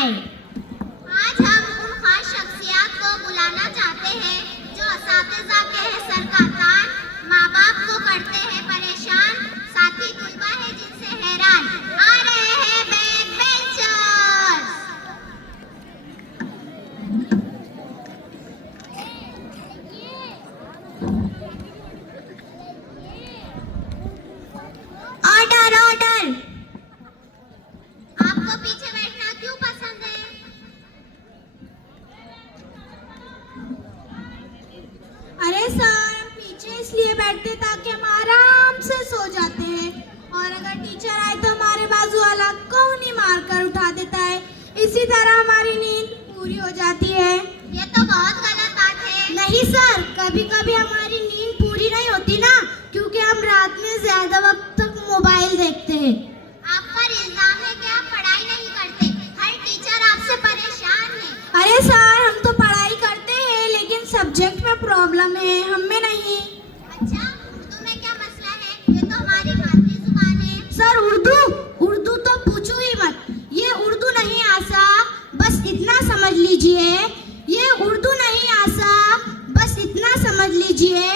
आए। आज हम उन खास शख्सियत को बुलाना चाहते हैं जो असातिज़ा के हैं सर का तान, माँ बाप को करते हैं परेशान, साथी तुलबा है जिनसे हैरान। आ रहे हैं बैक बेंचर्स। Order order. आपको पीछे बैठना क्यों पसंद है? अरे सर, पीछे इसलिए बैठते ताकि हम आराम से सो जाते हैं, और अगर टीचर आए तो हमारे बाजू वाला कोहनी मार कर उठा देता है। इसी तरह हमारी नींद पूरी हो जाती है। ये तो बहुत गलत बात है। नहीं सर, कभी कभी हमारी नींद पूरी नहीं होती ना, क्योंकि हम रात में ज्यादा वक्त तक मोबाइल देखते हैं। आप पर इल्जाम है कि आप पढ़ाई नहीं करते। हर टीचर आपसे परेशान है। अरे सर, हम तो पढ़ाई करते हैं, लेकिन सब्जेक्ट में प्रॉब्लम है, हम में नहीं। अच्छा, उर्दू में क्या मसला है? ये तो हमारी मातृ जुबान है। सर, उर्दू तो पूछो ही मत। ये उर्दू नहीं आसा, बस इतना समझ लीजिए। ये उर्दू नहीं आसा, बस इतना समझ लीजिए,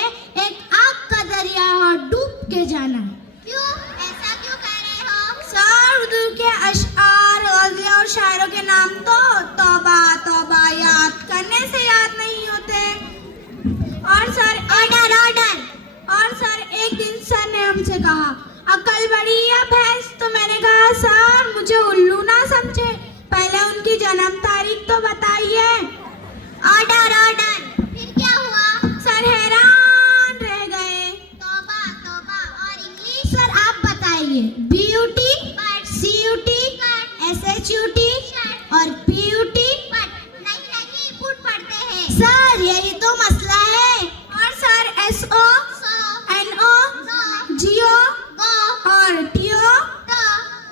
एक आग का दरिया और डूब के जाना। क्यों? ऐसा क्यों कह रहे हो? सर, उर्दू के अशआर, गज़लें और शायरों के नाम तो तौबा तौबा याद करने से याद नहीं होते। और सर एक दिन सर ने हमसे कहा, अकल बड़ी या भैंस? तो मैंने कहा, सर मुझे उल्लू ना समझे, पहले उनकी जन्म तारीख तो बताइए। Order order. फिर क्या हुआ? सर हैरान रह गए। तौबा तौबा। और इंग्लिश? सर आप बताइए। ब्यूटी, सीयूटी, एसएचयूटी और पीयूटी। नहीं पुट पढ़ते हैं। सर यही तो मसला है। और सर एसओ, एनओ, जीओ और टीओ।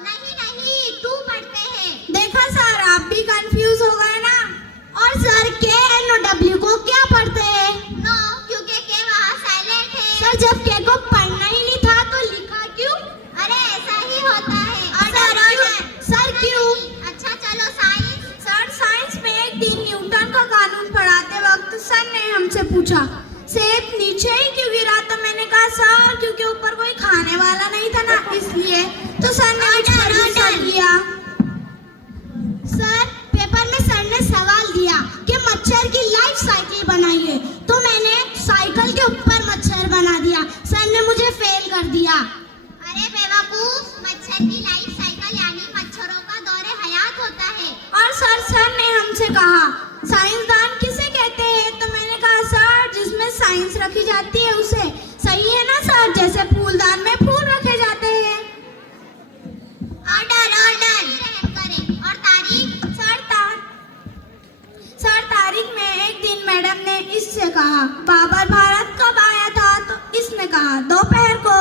नहीं टू पढ़ते हैं। देखा सर, आप भी कंफ्यूज हो गए ना। और सर के एन ओ डब्ल्यू को क्या पढ़ते हैं? नो, क्योंकि के वहाँ साइलेंट है। सर जब के को पढ़ना ही नहीं था तो लिखा क्यों? अरे ऐसा ही होता है। सर क्यों? अच्छा चलो साइंस। सर साइंस में एक दिन न्यूटन का कानून पढ़ाते वक्त सर ने हमसे पूछा, सेब नीचे ही क्यों गिरा? तो मैंने कहा, सर क्योंकि ऊपर कोई खाने वाला नहीं था ना, इसलिए। तो सर ने आंसर दिया। सर पेपर में सर ने सवाल दिया कि मच्छर की लाइफ साइकिल बनाइए, तो मैंने साइकिल के ऊपर मच्छर बना दिया। सर ने मुझे फेल कर दिया। अरे बेवकूफ, मच्छर की लाइफ साइकिल यानी मच्छरों का दौरे हयात होता है। और सर ने हमसे कहा, साइंसदान किसे कहते हैं? तो मैंने कहा, सर जिसमें साइंस रखी जाती है उसे। सही है ना सर, जैसे फूलदान में फूल रखे जाते हैं। ऑर्डर रहम करें। और तारीख? सर तारीख में एक दिन मैडम ने इससे कहा, बाबर भारत कब आया था? तो इसने कहा, दोपहर को।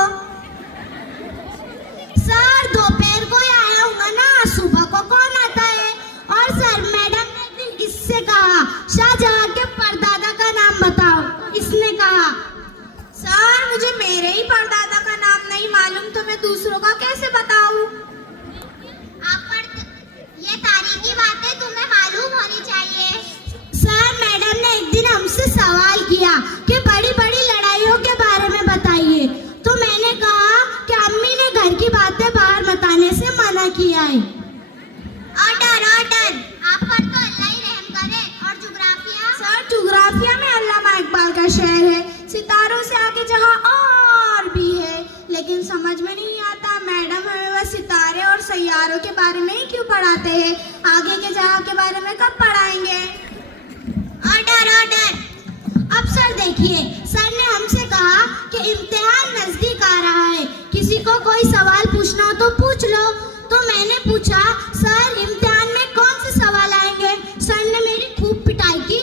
सर दोपहर को ही आया होगा ना, सुबह को कौन आता है? और सर मैडम ने एक दिन इससे कहा, शाहजहां के परदादा का नाम बताओ। इसने कहा, सर मुझे मेरे ही परदादा का नाम नहीं मालूम, तो मैं दूसरों का कैसे बताऊं? ये तारीखी बातें तुम्हें मालूम होनी चाहिए। सर मैडम ने एक दिन हमसे सवाल किया कि बड़ी बड़ी लड़ाइयों के बारे में बताइए, तो मैंने कहा कि अम्मी ने घर की बातें बाहर बताने से मना किया है। ऑर्डर आप पर तो अल्लाह ही रहम करे। और ज्योग्राफिया? सर ज्योग्राफिया में अल्लामा इकबाल का शेर है, सितारों से आगे जहां और भी है, लेकिन समझ में नहीं आता मैडम हमें बस सितारे और सैयारों के बारे में ही क्यों पढ़ाते हैं, आगे के जहां के बारे में कब पढ़ाएंगे? ऑर्डर अब सर देखिए, सर ने हमसे कहा कि इम्तिहान नजदीक आ रहा है, किसी को कोई सवाल पूछना हो तो पूछ लो। तो मैंने पूछा, सर इम्तिहान में कौन से सवाल आएंगे? सर ने मेरी खूब पिटाई की।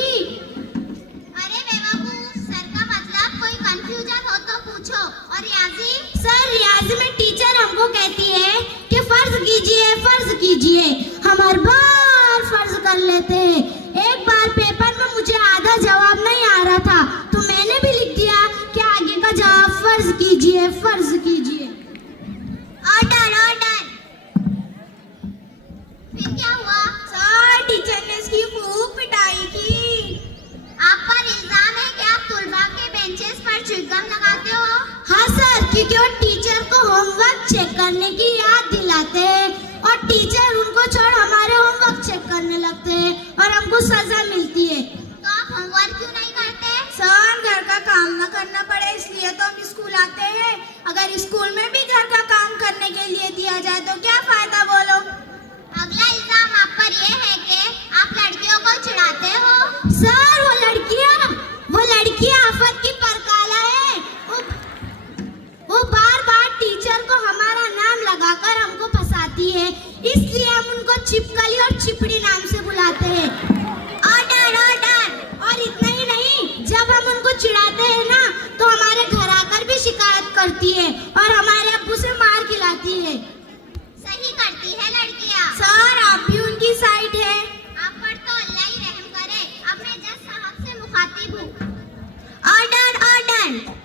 अरे बेवकूफ, सर का मतलब कोई कंफ्यूजन हो तो पूछो। और रियाजी? सर रियाजी में टीचर हमको कहती है कि फर्ज कीजिए। हम हर बार फर्ज कर लेते हैं। एक बार पेपर में मुझे आधा जवाब नहीं आ रहा था, तो मैंने भी लिख दिया कि आगे का जवाब फर्ज कीजिए। ऑर्डर फिर क्या हुआ? सर पर च्युइंगम लगाते हो? हाँ सर, क्योंकि वो टीचर को होमवर्क चेक करने की याद दिलाते हैं और टीचर उनको छोड़ हमारे होमवर्क चेक करने लगते हैं और हमको सजा मिलती है। तो आप होमवर्क क्यों नहीं करते? सर, घर का काम न करना पड़े इसलिए तो हम स्कूल आते हैं। अगर स्कूल में भी घर का काम करने के लिए दिया जाए तो क्या फायदा बोलो। अगला इल्जाम आप पर ये है कि आप लड़कियों को चिढ़ाते हो। सर, वो लड़कियां आफत की परकाला है। वो बार बार टीचर को हमारा नाम लगाकर हमको फंसाती है, इसलिए हम उनको छिपकली और छिपड़ी नाम से बुलाते हैं। Order order. और इतना ही नहीं, जब हम उनको चिढ़ाते हैं ना तो हमारे घर आकर भी शिकायत करती है और हमारे अब्बू से मार खिलाती है। सही करती है लड़कियां। सर, आप भी उनकी साइड है। आप पर तो अल्लाह ही रहम करे। अब मैं जज साहब से मुखातिब हूँ। Order order.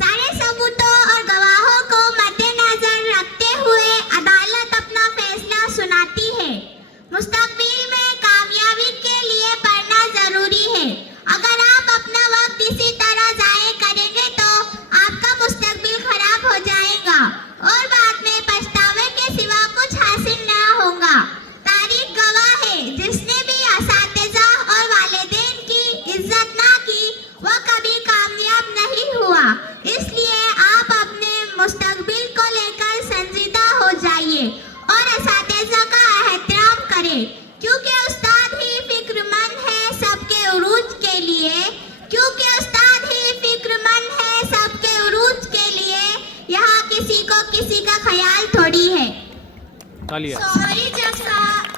सारे सबूतों और गवाहों को मद्देनजर रखते हुए अदालत अपना फैसला सुनाती है। मुस्तकबिल में कामयाबी के लिए पढ़ना जरूरी है। अगर आप अपना वक्त इसी तरह जाया करेंगे तो आपका मुस्तकबिल खराब हो जाएगा और बाद में पछतावे के सिवा कुछ हासिल ना होगा। तारीख गवाह है, जिसने भी असातिज़ा और वालिदैन की इज्जत ना की वह कभी कामयाब नहीं हुआ। इसलिए आप अपने मुस्तकबिल को लेकर संजीदा हो जाइए और असातिज़ा का एहतराम करें, क्योंकि उस्ताद ही फिक्रमंद है सबके उरूज के लिए। यहाँ किसी को किसी का ख्याल थोड़ी है। तालियां। सॉरी जज साहब।